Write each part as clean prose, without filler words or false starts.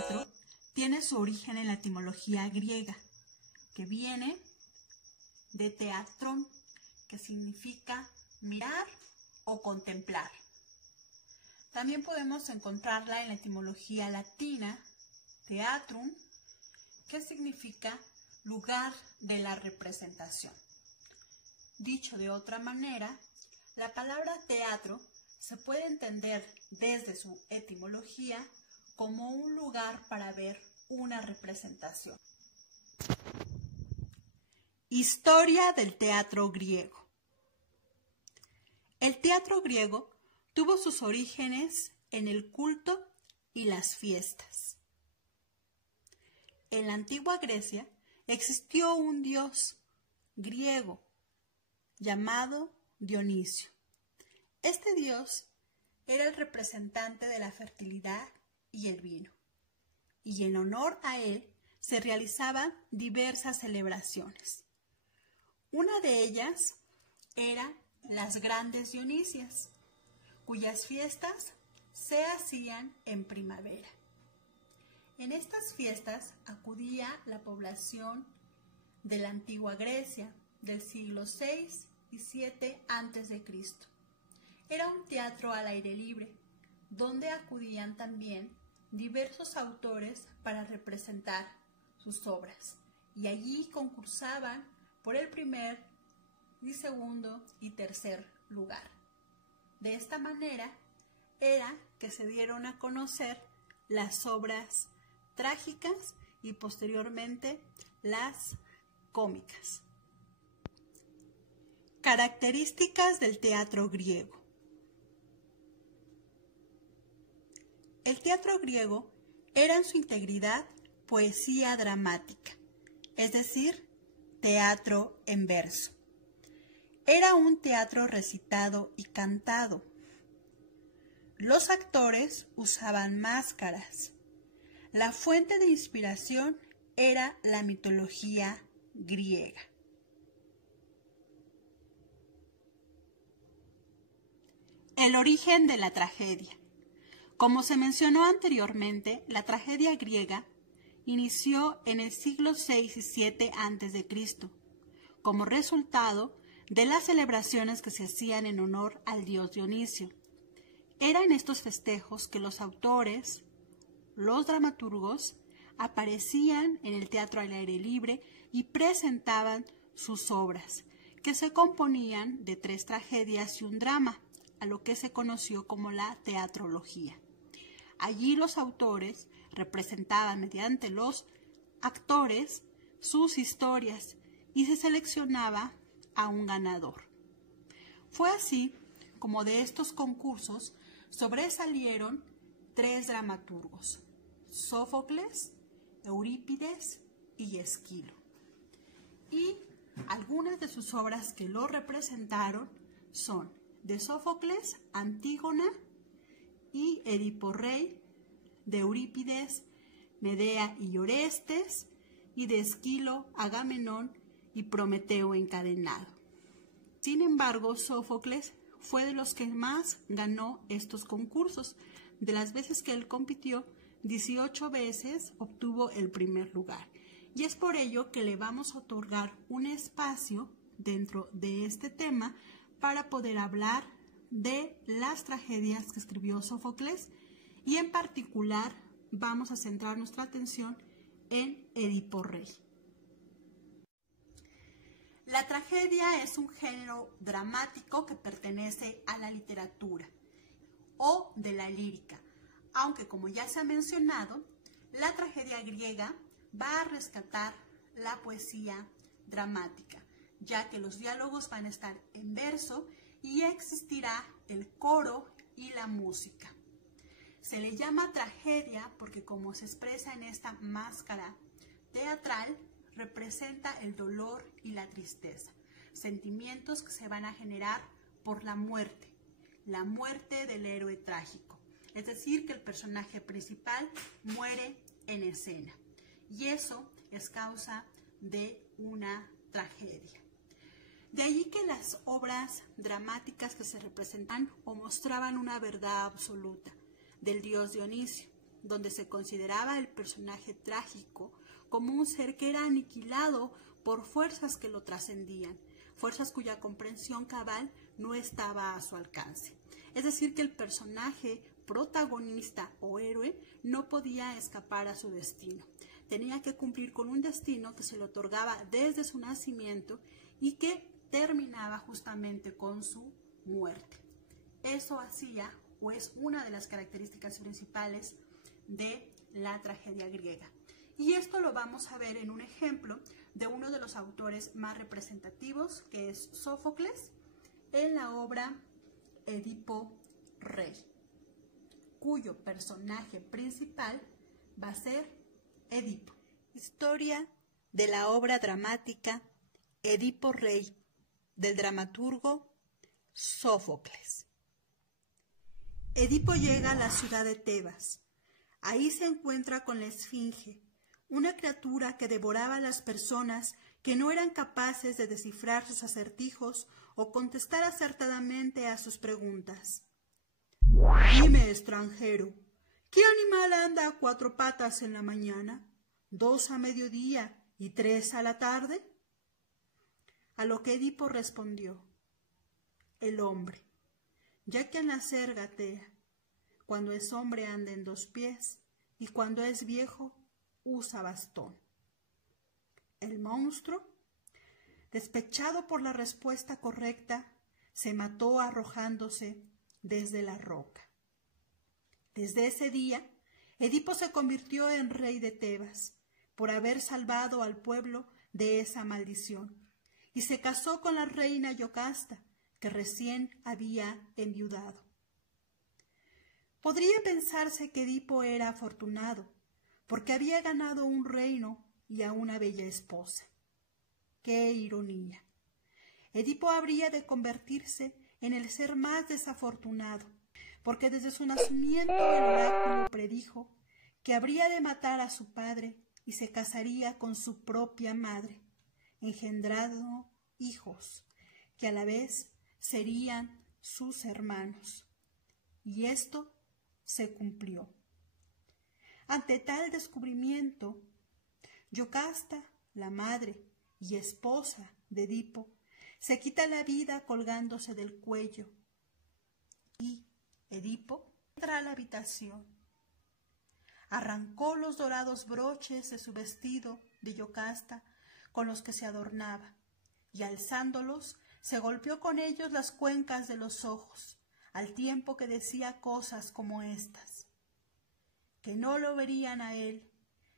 teatro tiene su origen en la etimología griega, que viene de teatron, que significa mirar o contemplar. También podemos encontrarla en la etimología latina, teatrum, que significa lugar de la representación. Dicho de otra manera, la palabra teatro se puede entender desde su etimología como un lugar para ver una representación. Historia del teatro griego. El teatro griego tuvo sus orígenes en el culto y las fiestas. En la antigua Grecia existió un dios griego llamado Dionisio. Este dios era el representante de la fertilidad y el vino, y en honor a él se realizaban diversas celebraciones. Una de ellas era las grandes Dionisias, cuyas fiestas se hacían en primavera. En estas fiestas acudía la población de la antigua Grecia del siglo VI y VII a.C. Era un teatro al aire libre, donde acudían también diversos autores para representar sus obras, y allí concursaban por el primer y segundo y tercer lugar. De esta manera era que se dieron a conocer las obras trágicas y posteriormente las cómicas. Características del teatro griego. El teatro griego era en su integridad poesía dramática, es decir, teatro en verso. Era un teatro recitado y cantado. Los actores usaban máscaras. La fuente de inspiración era la mitología griega. El origen de la tragedia. Como se mencionó anteriormente, la tragedia griega inició en el siglo VI y VII a.C., como resultado de las celebraciones que se hacían en honor al dios Dionisio. Era en estos festejos que los autores, los dramaturgos, aparecían en el teatro al aire libre y presentaban sus obras, que se componían de 3 tragedias y un drama, a lo que se conoció como la teatrología. Allí los autores representaban mediante los actores sus historias y se seleccionaba a un ganador. Fue así como de estos concursos sobresalieron 3 dramaturgos: Sófocles, Eurípides y Esquilo. Y algunas de sus obras que lo representaron son de Sófocles, Antígona y Edipo Rey, de Eurípides, Medea y Orestes, y de Esquilo, Agamenón y Prometeo encadenado. Sin embargo, Sófocles fue de los que más ganó estos concursos. De las veces que él compitió, 18 veces obtuvo el primer lugar. Y es por ello que le vamos a otorgar un espacio dentro de este tema para poder hablar de las tragedias que escribió Sófocles, y en particular vamos a centrar nuestra atención en Edipo Rey. La tragedia es un género dramático que pertenece a la literatura o de la lírica, aunque como ya se ha mencionado, la tragedia griega va a rescatar la poesía dramática, ya que los diálogos van a estar en verso y existirá el coro y la música. Se le llama tragedia porque, como se expresa en esta máscara teatral, representa el dolor y la tristeza, sentimientos que se van a generar por la muerte del héroe trágico. Es decir, que el personaje principal muere en escena, y eso es causa de una tragedia. De allí que las obras dramáticas que se representan o mostraban una verdad absoluta del dios Dionisio, donde se consideraba el personaje trágico como un ser que era aniquilado por fuerzas que lo trascendían, fuerzas cuya comprensión cabal no estaba a su alcance. Es decir, que el personaje protagonista o héroe no podía escapar a su destino. Tenía que cumplir con un destino que se le otorgaba desde su nacimiento y que terminaba justamente con su muerte. Eso hacía, o es una de las características principales de la tragedia griega. Y esto lo vamos a ver en un ejemplo de uno de los autores más representativos, que es Sófocles, en la obra Edipo Rey, cuyo personaje principal va a ser Edipo. Historia de la obra dramática Edipo Rey, del dramaturgo Sófocles. Edipo llega a la ciudad de Tebas. Ahí se encuentra con la Esfinge, una criatura que devoraba a las personas que no eran capaces de descifrar sus acertijos o contestar acertadamente a sus preguntas. Dime, extranjero, ¿qué animal anda a 4 patas en la mañana, 2 a mediodía y 3 a la tarde? A lo que Edipo respondió: el hombre, ya que al nacer gatea, cuando es hombre anda en 2 pies y cuando es viejo usa bastón. El monstruo, despechado por la respuesta correcta, se mató arrojándose desde la roca. Desde ese día, Edipo se convirtió en rey de Tebas por haber salvado al pueblo de esa maldición, y se casó con la reina Yocasta, que recién había enviudado. Podría pensarse que Edipo era afortunado, porque había ganado un reino y a una bella esposa. ¡Qué ironía! Edipo habría de convertirse en el ser más desafortunado, porque desde su nacimiento el oráculo predijo que habría de matar a su padre y se casaría con su propia madre, engendrando hijos que a la vez serían sus hermanos. Y esto se cumplió. Ante tal descubrimiento, Yocasta, la madre y esposa de Edipo, se quita la vida colgándose del cuello, y Edipo entra a la habitación. Arrancó los dorados broches de su vestido de Yocasta con los que se adornaba, y alzándolos se golpeó con ellos las cuencas de los ojos, al tiempo que decía cosas como estas: que no lo verían a él,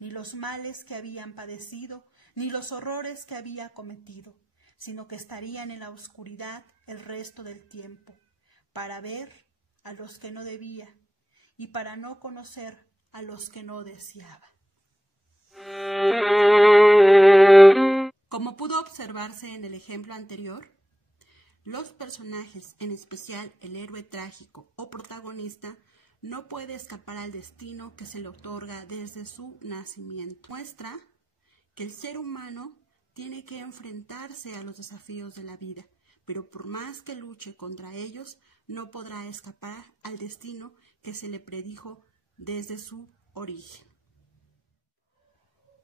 ni los males que habían padecido, ni los horrores que había cometido, sino que estarían en la oscuridad el resto del tiempo, para ver a los que no debía y para no conocer a los que no deseaba. Como pudo observarse en el ejemplo anterior, los personajes, en especial el héroe trágico o protagonista, no puede escapar al destino que se le otorga desde su nacimiento. Muestra que el ser humano tiene que enfrentarse a los desafíos de la vida, pero por más que luche contra ellos, no podrá escapar al destino que se le predijo desde su origen.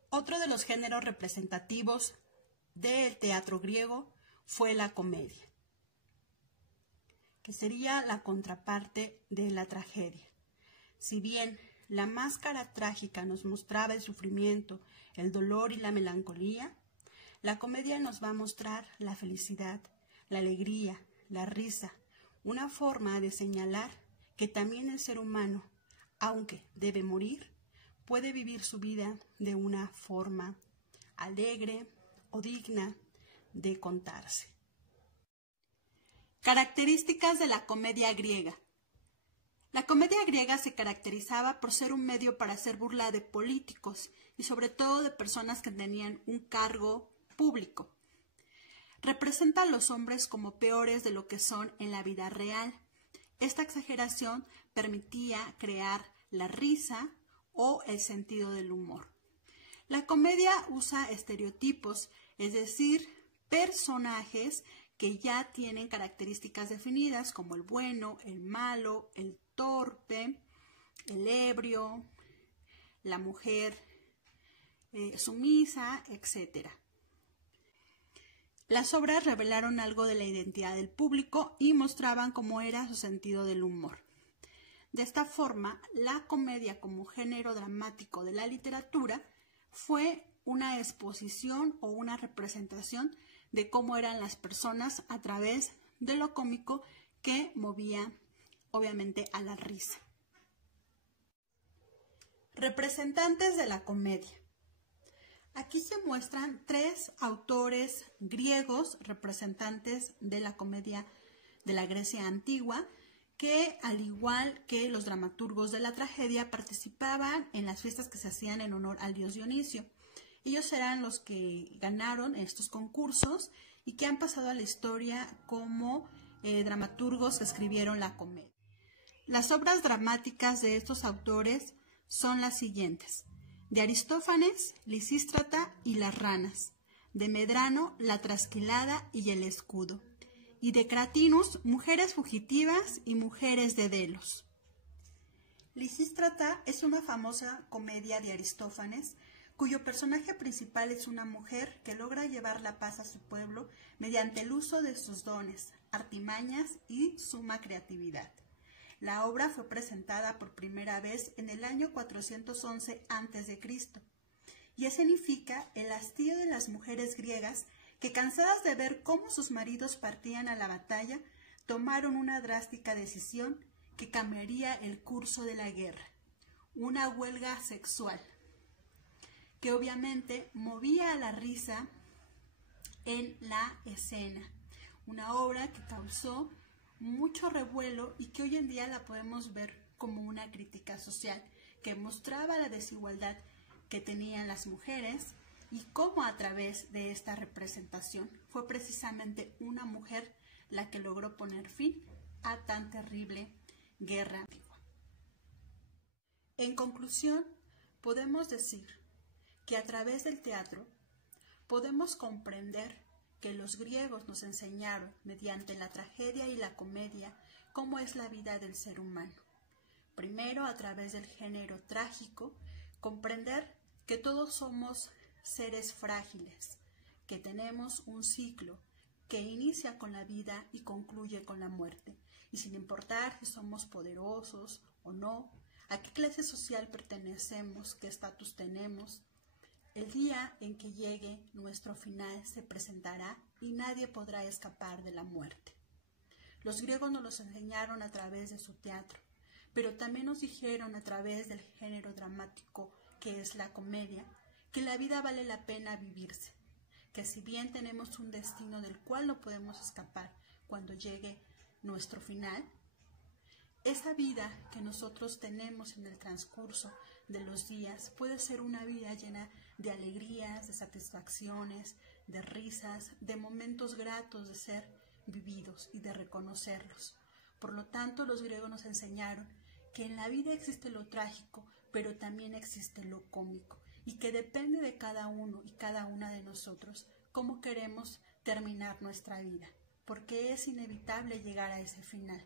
Otro de los géneros representativos del teatro griego fue la comedia, que sería la contraparte de la tragedia. Si bien la máscara trágica nos mostraba el sufrimiento, el dolor y la melancolía, la comedia nos va a mostrar la felicidad, la alegría, la risa, una forma de señalar que también el ser humano, aunque debe morir, puede vivir su vida de una forma alegre o digna de contarse. Características de la comedia griega. La comedia griega se caracterizaba por ser un medio para hacer burla de políticos y sobre todo de personas que tenían un cargo público. Representa a los hombres como peores de lo que son en la vida real. Esta exageración permitía crear la risa o el sentido del humor. La comedia usa estereotipos, es decir, personajes que ya tienen características definidas como el bueno, el malo, el torpe, el ebrio, la mujer sumisa, etc. Las obras revelaron algo de la identidad del público y mostraban cómo era su sentido del humor. De esta forma, la comedia como género dramático de la literatura fue una exposición o una representación de cómo eran las personas a través de lo cómico que movía, obviamente, a la risa. Representantes de la comedia. Aquí se muestran 3 autores griegos representantes de la comedia de la Grecia antigua, que al igual que los dramaturgos de la tragedia participaban en las fiestas que se hacían en honor al dios Dionisio. Ellos eran los que ganaron estos concursos y que han pasado a la historia como dramaturgos que escribieron la comedia. Las obras dramáticas de estos autores son las siguientes: de Aristófanes, Lisístrata y las ranas; de Medrano, la trasquilada y el escudo; y de Cratinus, mujeres fugitivas y mujeres de Delos. Lisístrata es una famosa comedia de Aristófanes, cuyo personaje principal es una mujer que logra llevar la paz a su pueblo mediante el uso de sus dones, artimañas y suma creatividad. La obra fue presentada por primera vez en el año 411 a.C. y escenifica el hastío de las mujeres griegas que, cansadas de ver cómo sus maridos partían a la batalla, tomaron una drástica decisión que cambiaría el curso de la guerra: una huelga sexual, que obviamente movía a la risa en la escena. Una obra que causó mucho revuelo y que hoy en día la podemos ver como una crítica social que mostraba la desigualdad que tenían las mujeres y cómo a través de esta representación fue precisamente una mujer la que logró poner fin a tan terrible guerra antigua. En conclusión, podemos decir que a través del teatro podemos comprender que los griegos nos enseñaron mediante la tragedia y la comedia cómo es la vida del ser humano. Primero, a través del género trágico, comprender que todos somos seres frágiles, que tenemos un ciclo que inicia con la vida y concluye con la muerte, y sin importar si somos poderosos o no, a qué clase social pertenecemos, qué estatus tenemos, el día en que llegue nuestro final se presentará y nadie podrá escapar de la muerte. Los griegos nos los enseñaron a través de su teatro, pero también nos dijeron a través del género dramático que es la comedia, que la vida vale la pena vivirse, que si bien tenemos un destino del cual no podemos escapar cuando llegue nuestro final, esa vida que nosotros tenemos en el transcurso de los días puede ser una vida llena de alegrías, de satisfacciones, de risas, de momentos gratos de ser vividos y de reconocerlos. Por lo tanto, los griegos nos enseñaron que en la vida existe lo trágico, pero también existe lo cómico, y que depende de cada uno y cada una de nosotros cómo queremos terminar nuestra vida, porque es inevitable llegar a ese final.